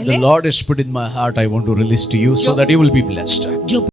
What the पहले Lord has put in my heart, I want to release to you so that you will be blessed. जो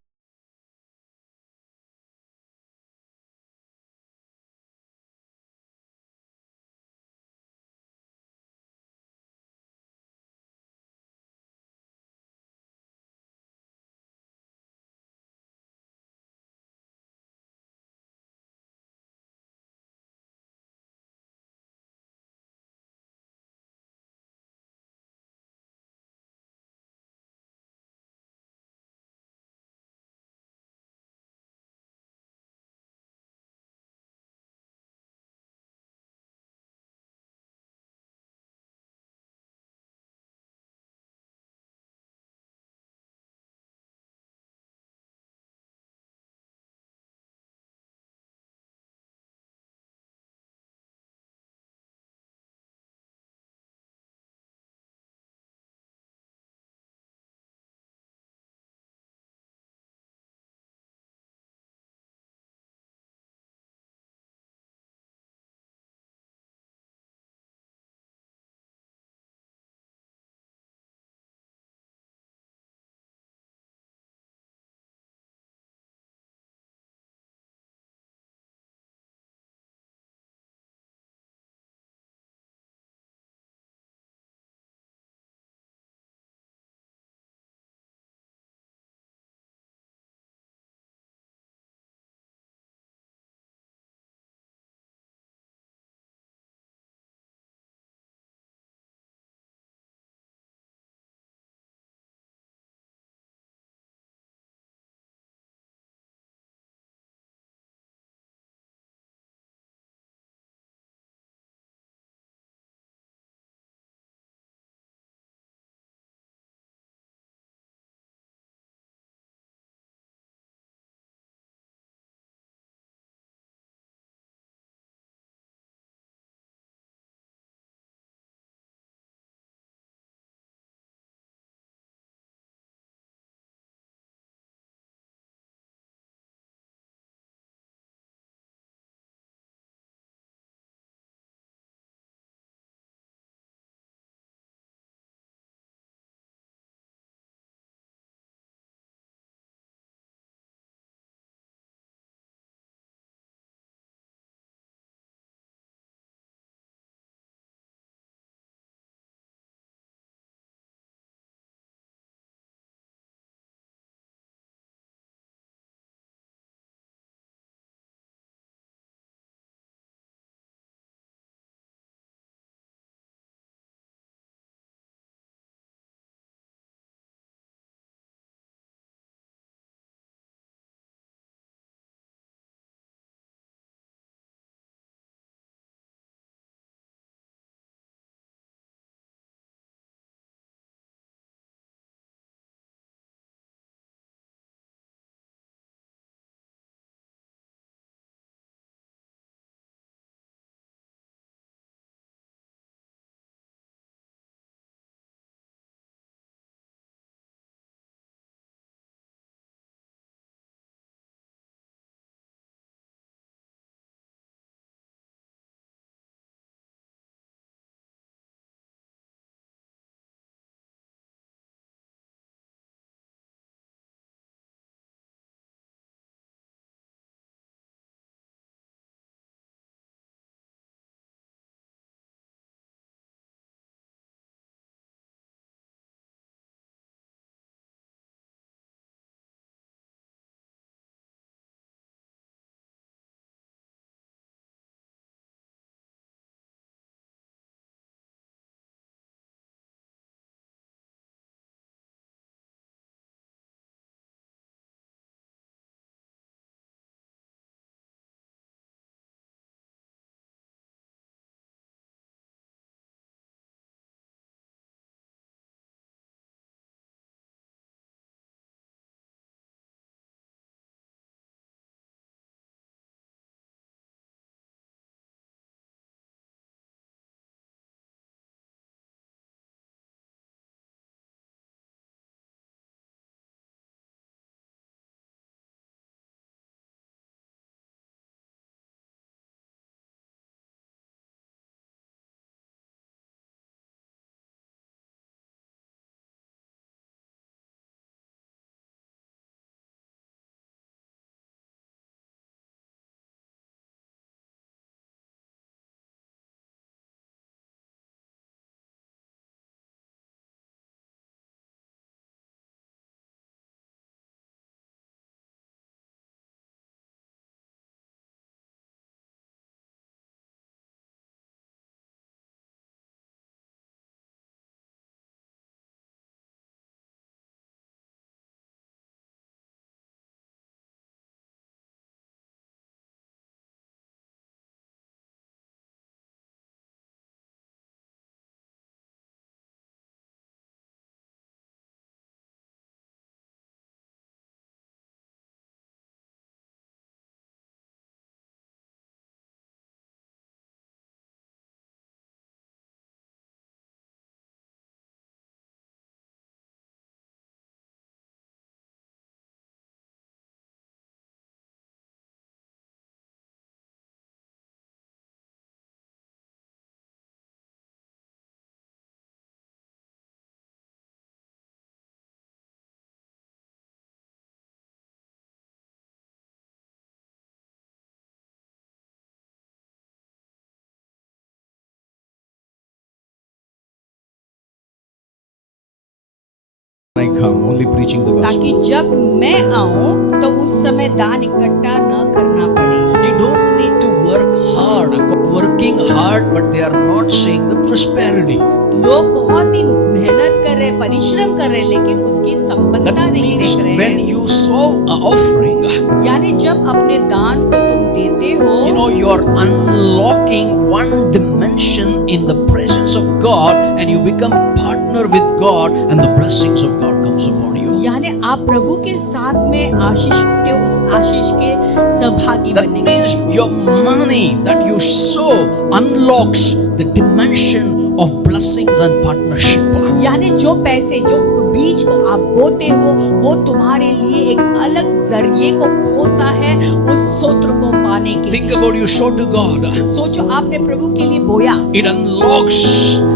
I come only preaching the ताकि gospel. जब मैं आऊं तो उस समय दान इकट्ठा न करना पड़े। You don't need to work hard. Working hard, but they are not seeing the prosperity. लोग बहुत ही मेहनत कर रहे, परिश्रम कर रहे, लेकिन उसकी That संपन्नता नहीं means देख रहे when हैं। you sow an offering, यानी जब अपने दान को तुम देते हो, you are unlocking one dimension in the presence of God, and you become partner with God, and the blessings of God comes upon you. यानी आप प्रभु के साथ में आशीष के उस आशीष के सहभागी That बनेंगे। means your money that you sow unlocks the dimension of blessings and partnership. यानी जो पैसे, जो बीज को आप बोते हो, वो तुम्हारे लिए एक अलग जरिए को खोलता है उस स्तोत्र को पाने के Think लिए। about you sow to God. सोचो आपने प्रभु के लिए बोया, It unlocks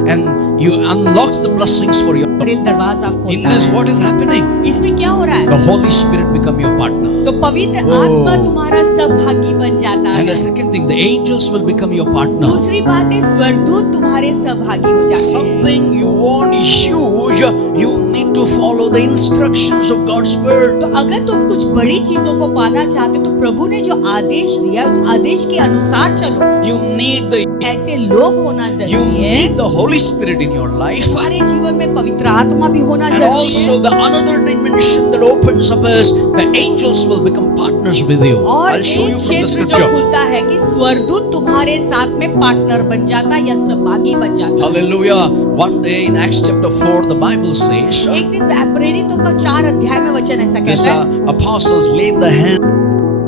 and you unlocks the blessings for you. दिल दरवाजा In खोलता this, है। what is happening? इसमें क्या हो रहा The है? Holy Spirit become your partner. तो पवित्र आत्मा तुम्हारा सहभागी बन जाता And है। the second thing, the angels will become your partner. दूसरी बात है, स्वर्गदूत तुम्हारे सहभागी हो जाते हैं। Something you want huge, you need to follow the instructions of God's word. तो अगर तुम कुछ बड़ी चीजों को पाना चाहते हो, तो प्रभु ने जो आदेश दिया उस आदेश के अनुसार चलो। You need the ऐसे लोग होना you जरूरी है। need the Holy Spirit in your life. हमारे जीवन में पवित्र आत्मा भी होना And जरूरी also है। the another dimension that opens up is the angels will become partners with you. और I'll show एक you from the क्षेत्र जो scripture. खुलता है कि स्वर्गदूत तुम्हारे साथ में पार्टनर बन जाता या सहभागी बन जाता। Hallelujah. One day in Acts chapter 4, the Bible says, एक दिन प्रेरितों का 4 अध्याय में वचन ऐसा these कहता है, apostles laid the hand,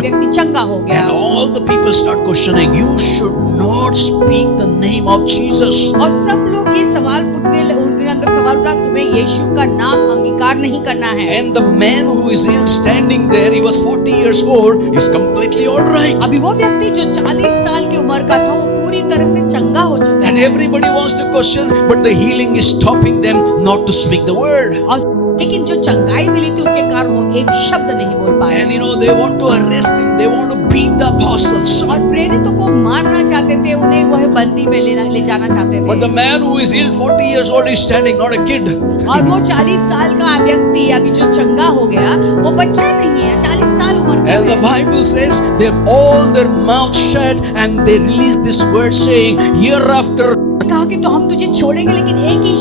व्यक्ति चंगा हो and गया all the people start questioning, you should not speak the name of Jesus. और सब लोग ये सवाल उनके अंदर सवाल उठा, तुम्हें यीशु का नाम अंगीकार नहीं करना है। And the man who is ill standing there, he was 40 years old, is completely all right. अभी वो व्यक्ति जो 40 साल की उम्र का था, वो पूरी तरह से चंगा हो चुका And है। everybody wants to question, but the healing is stopping them not to speak the word. और लेकिन जो चंगाई मिली थी उसके कारण वो एक शब्द नहीं बोल पाए। And they want to arrest him, they want to beat the apostles. और प्रेरितों को मारना चाहते थे, उन्हें वह बंदी में ले जाना चाहते But the थे। man who is ill 40 years old is standing, not a kid. और वो 40 साल का व्यक्ति अभी जो चंगा हो गया, वो बच्चा नहीं है, 40 साल उम्र का And the है। Bible says they have all their mouth shut and they release this word saying, hereafter कहा कि तो हम तुझे छोड़ेंगे, लेकिन एक ही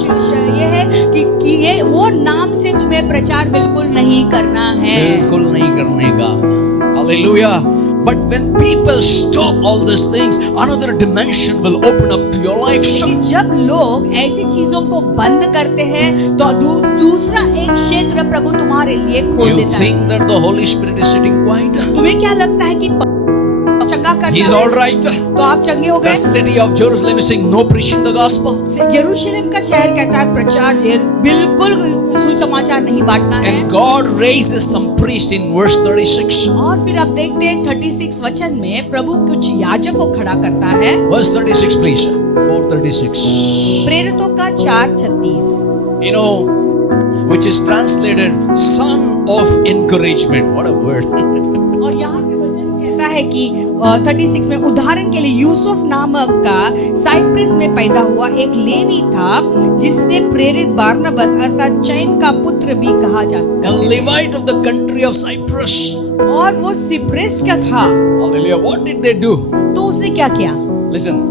ये है कि ये वो नाम से तुम्हें प्रचार बिल्कुल नहीं करना है। बिल्कुल नहीं करने का। Hallelujah. But when people stop all these things, another dimension will open up to your life. लेकिन जब लोग ऐसी चीजों को बंद करते हैं, तो दूसरा एक क्षेत्र प्रभु तुम्हारे लिए खोल You देता है। think that the Holy Spirit is sitting quiet? तुम्हें क्या लगता है कि चंगा करना He's है, all right. तो आप चंगे हो The गए? city of Jerusalem is saying no preaching the gospel. यरूशलेम का शहर कहता है प्रचार बिल्कुल सुसमाचार नहीं बांटना है। And God raises some priests in verse 36. और फिर आप देखते हैं 36 वचन में प्रभु कुछ याजक को खड़ा करता है। Verse 36 please. 436. प्रेरितों का 4:36 Which is translated son of encouragement. What a word. और यहाँ पे वचन कहता है कि 36 में उदाहरण के लिए यूसुफ नामक का साइप्रस में पैदा हुआ एक लेवी था, जिसने प्रेरित बारनबास अर्थात चैन का पुत्र भी कहा जाता A Levite of the country of Cyprus. है। और वो सिप्रस का था। Hallelujah. What did they do? तो उसने क्या किया? Listen.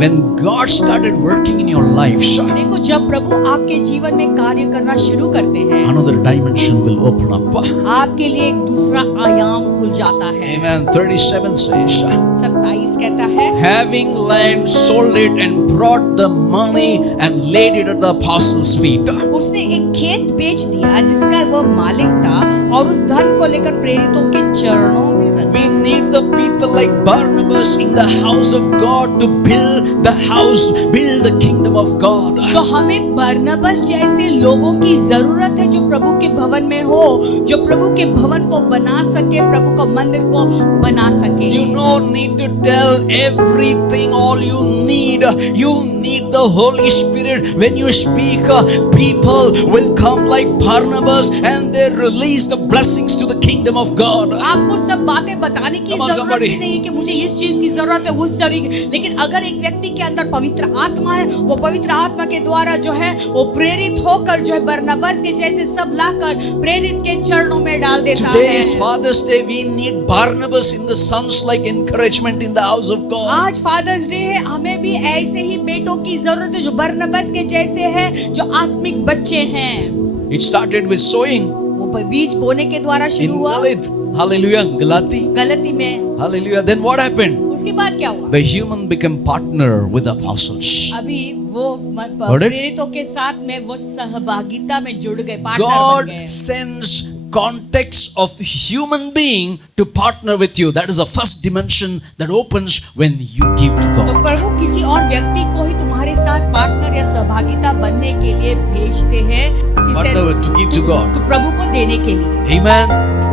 When God started working in your life, देखो, जब प्रभु आपके जीवन में कार्य करना शुरू करते हैं, another dimension will open up. आपके लिए एक दूसरा आयाम खुल जाता है। Amen. 37 says, 27 कहता है, having land, sold it and brought the money and laid it at the apostles' feet. उसने एक खेत बेच दिया जिसका वह मालिक था, और उस धन को लेकर प्रेरितों के चरणों में रख। We need the people like Barnabas in the house of God to build the house, build the kingdom of God. तो हमें बरनबास जैसे लोगों की जरूरत है जो प्रभु के भवन में हो, जो प्रभु के भवन को बना सके, प्रभु को, मंदिर को बना सके। You don't need to tell everything. All you need the Holy Spirit. When you speak, people will come like Barnabas and they release the blessings to the kingdom of God. आपको सब बातें बताने की Come on, जरूरत somebody. ही नहीं है कि मुझे इस चीज की जरूरत है, उस चीज की। लेकिन अगर एक व्यक्ति के अंदर पवित्र आत्मा है, वो पवित्र आत्मा के द्वारा जो है वो प्रेरित होकर जो है बरनबास के जैसे सब लाकर प्रेरित के चरणों में डाल देता है। Today is Father's Day. We need Barnabas in the sons like encouragement in the house of God. आज फादर्स डे है, हमें भी ऐसे ही बेटों की जरूरत है जो बरनबास के जैसे है, जो आत्मिक बच्चे हैं। It started with sowing वो बीज बोने के द्वारा in शुरू हुआ Galit. Hallelujah. Galati. गलती में। Hallelujah. Then what happened? उसके बाद क्या हुआ? The human became partner with the apostles. अभी वो Got it? प्रेरितों के साथ में वो सहभागिता में जुड़ गए, पार्टनर बन God गए। sends context of human being to partner with you. That is the first dimension that opens when you give to तो God. प्रभु किसी और व्यक्ति को ही तुम्हारे साथ पार्टनर या सहभागिता बनने के लिए भेजते हैं, इसे Partner to give to God. तो प्रभु को देने के लिए। Amen.